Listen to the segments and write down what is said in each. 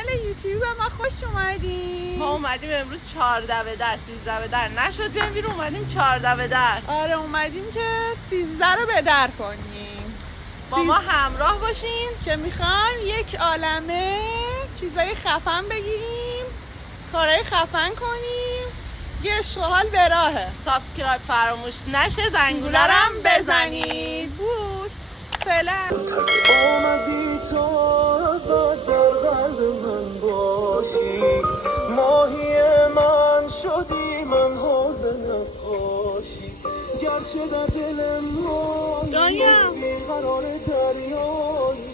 کانال یوتیوب ما خوش اومدیم. ما اومدیم امروز 14 به در 13 به در نشد بیایم بیرون، اومدیم 14 به در. آره اومدیم که 13 رو به در کنیم، با ما همراه باشین که میخوایم یک عالمه چیزای خفن بگیریم، کارهای خفن کنیم. گشت و حال به راهه. سابسکرایب فراموش نشه، زنگوله رو هم بزنید. بوس فعلا. اومدی تو در قلب من باشی، ماهی من شدی من حوض نقاشی، گرچه در دل دنیا قرار دریایی،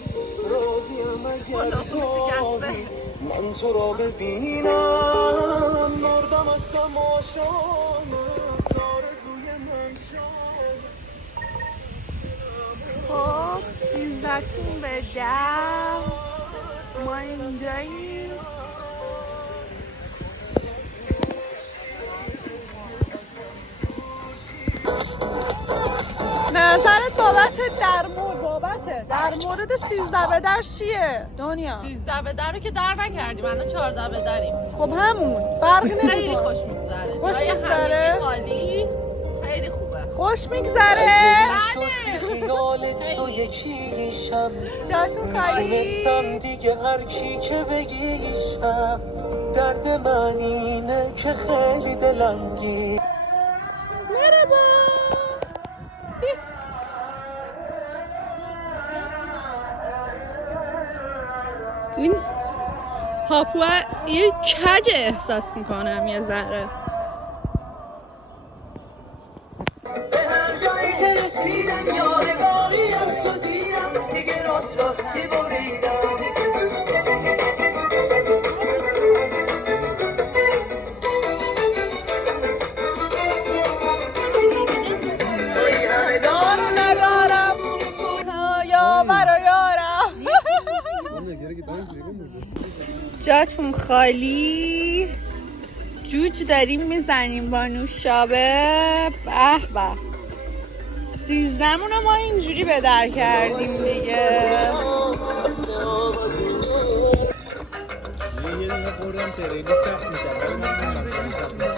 راضیم اگر داری من تو را ببینم، مردم از تماشایت آرزوی من شاید. خب 13 تون به در، ما اینجاییم. نظرت بابت در مورد 13 به در چیه دنیا؟ 13 به در رو که در نکردیم، الان 14 به دریم. خب همون فرقی خیلی نمیکنه. خوش میگذره. خوش جای میگذره؟ همگی خالی، خیلی خوبه. خوش میگذره. خیال تو یکیشم، جاتون خالی. تونستم دیگه هر کی که بگیشم، درد من اینه که خیلی دلنگی. مرحبا. این هاپوه یه کج احساس میکنم یه ذره. به هر جایی که رسیدم یادگاری از تو دیدم، دیگه راست راستی بریدم. دارو ندارم یاور و یارم. جاتون خالی. جوج داریم میزنیم با نوشابه. به به 13 مونو ما اینجوری به در کردیم دیگه. یه دونه خوردم تریلی سخت می‌کرد.